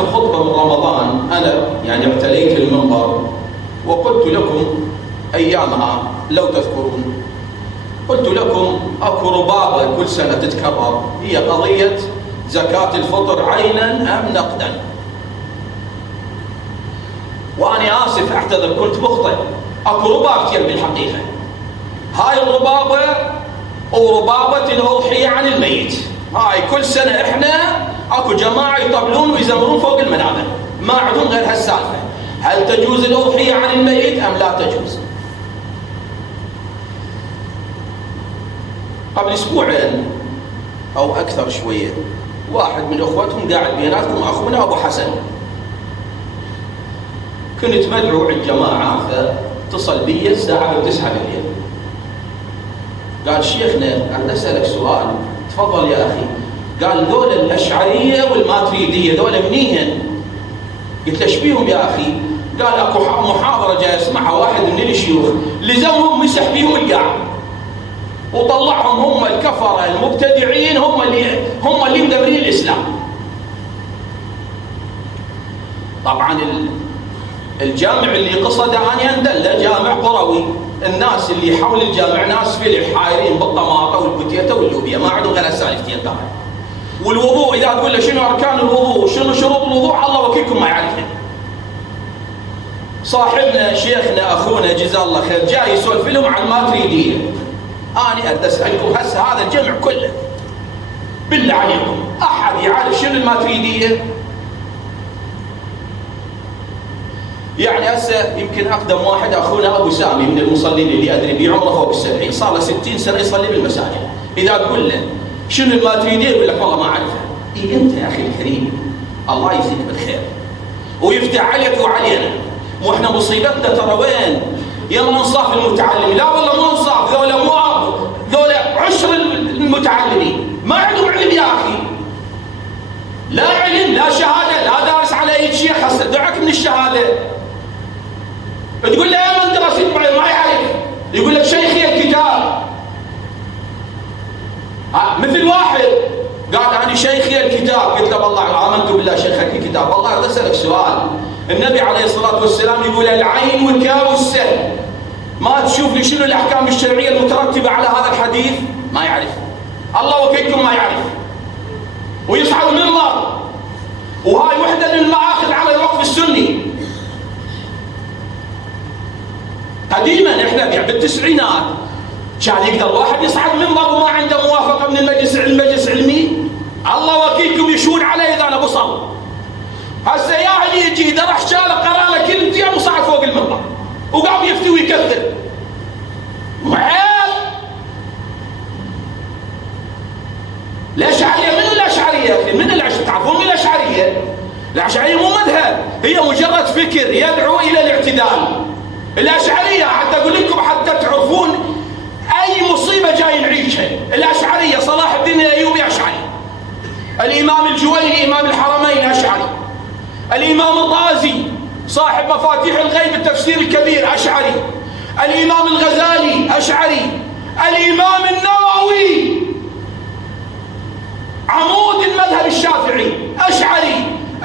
آخر خطبة من رمضان أنا يعني اعتليت المنبر وقلت لكم أيامها لو تذكرون، قلت لكم أكو رباطة كل سنة تتكرر، هي قضية زكاة الفطر عينا أم نقدا. وأنا آسف أعتذر كنت مخطئ، أكو رباطتين بالحقيقة، هاي الرباطة ورباطة الأضحية عن الميت. هاي كل سنة إحنا أكو جماعة يطبلون ويزمرون فوق المنابر، ما عندهم غير هالسالفة. هل تجوز الأضحية عن الميت أم لا تجوز؟ قبل أسبوعين أو أكثر شوية واحد من أخوتهم قاعد بيناتكم أخونا أبو حسن، كنت مدعو عند جماعة فاتصل بي الساعة 9 بالليل، قال شيخنا أنا أسألك سؤال. تفضل يا أخي. قال دول الأشعرية والماتريدية دول منيهن؟ قلت له ايش بيهم يا أخي؟ قال أكو محاضرة جاي اسمعها واحد من الشيوخ لزمهم مسح بيهم القاع وطلعهم هم الكفرة المبتدعين، هم اللي مدبرين الإسلام. طبعا الجامع اللي قصده أنا أندله جامع قروي، الناس اللي حول الجامع ناس فلح حايرين بالطماطة والبتيتة واللوبيا، ما عندهم غير السالفتين تاعي. والوضوء إذا تقول له شنو أركان الوضوء وشنو شروط الوضوء الله وكيلكم ما يعرفه. صاحبنا شيخنا أخونا جزاه الله خير جاي يسولف لهم عن الماتريدية. أنا أريد أسألكم هسه هذا الجمع كله بالله عليكم أحد يعرف شنو الماتريدية؟ يعني هسه يمكن أقدم واحد أخونا أبو سامي من المصلين اللي أدري بيه عمره فوق ال70، صار له 60 سنة يصلي بالمساجد. إذا تقول له شنو الماتريدية يقول لك والله ما أعرفها. إيه أنت يا أخي الكريم الله يجزيك بالخير ويفتح عليك وعلينا. وإحنا مصيبتنا ترى وين؟ يا ما انصاف المتعلمين، لا والله مو انصاف، ذولا عشر المتعلمين ما عندهم علم يا أخي، لا علم لا شهادة، لا دارس على أي شيخ. هسه دعك من الشهادة تقول له يا من درست معي ما يعرف، يقول لك شيخي الكتاب. مثل واحد قال أنا شيخي الكتاب، قلت له والله آمنت بالله شيخك الكتاب. والله أريد أسألك سؤال، النبي عليه الصلاة والسلام يقول العين والكاف والسهم، ما تشوف لي شنو الأحكام الشرعية المترتبة على هذا الحديث؟ ما يعرف، الله وكيلكم ما يعرف. ويصعد المنبر، وهاي وحدة من المآخذ على الوقف السني قديما. احنا بالتسعينات كان يقدر واحد يصعد منبر وما عنده موافقة من المجلس علمي؟ الله وكيلكم يشون عليه إذا أنا بصل. هسه يا اللي يجي درح شاله قرا له كلمتين وصعد فوق المنبر وقام يفتي ويكثر. معيب. الأشعرية من الأشعرية يا أخي؟ من الأشعرية تعرفون من الأشعرية؟ الأشعرية مو مذهب، هي مجرد فكر يدعو إلى الاعتدال. الأشعرية حتى أقول لكم حتى تعرفون أي مصيبة جاي نعيشها. الأشعرية صلاح الدين الأيوبي أشعري، الإمام الجويني إمام الحرمين أشعري، الإمام الرازي صاحب مفاتيح الغيب التفسير الكبير أشعري، الإمام الغزالي أشعري، الإمام النووي عمود المذهب الشافعي أشعري،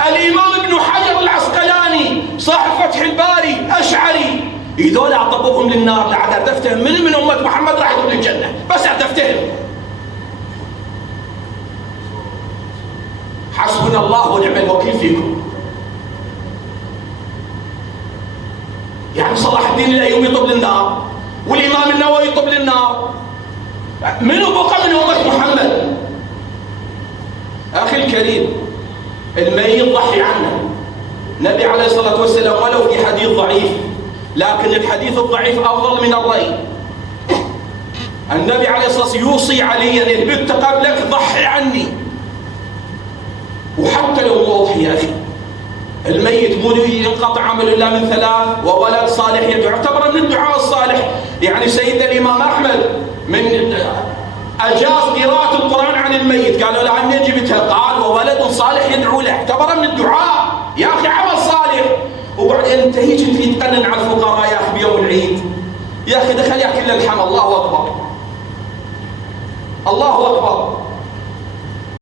الإمام ابن حجر العسقلاني صاحب فتح الباري أشعري. هذول أعطبوهم للنار لعد أفتهم من أمة محمد راح يدخل الجنة، بس أفتهم. حسبنا الله ونعم الوكيل فيكم. يعني صلاح الدين الأيوبي يطب للنار والإمام النووي يطب للنار، منو بقى من أمة محمد؟ أخي الكريم الميت ضحي عنه النبي عليه الصلاة والسلام ولو في حديث ضعيف، لكن الحديث الضعيف أفضل من الضعيف. النبي عليه الصلاة والسلام يوصي عليا إن بت قبلك ضحي عني، وحتى لو مو أضحي يا أخي. الميت مو ينقطع عمله إلا من ثلاث: وولد صالح يدعو، يعتبر من الدعاء الصالح. يعني سيدنا الإمام أحمد من أجاز قراءة القرآن عن الميت، قالوا له عن يجبتها، قال وولد صالح يدعو له، اعتبر من الدعاء يا أخي، عمل صالح. وبعدين انت هيك تقنن على الفقراء يا أخي بيوم العيد، يا أخي دخل يأكل الحم. الله أكبر الله أكبر.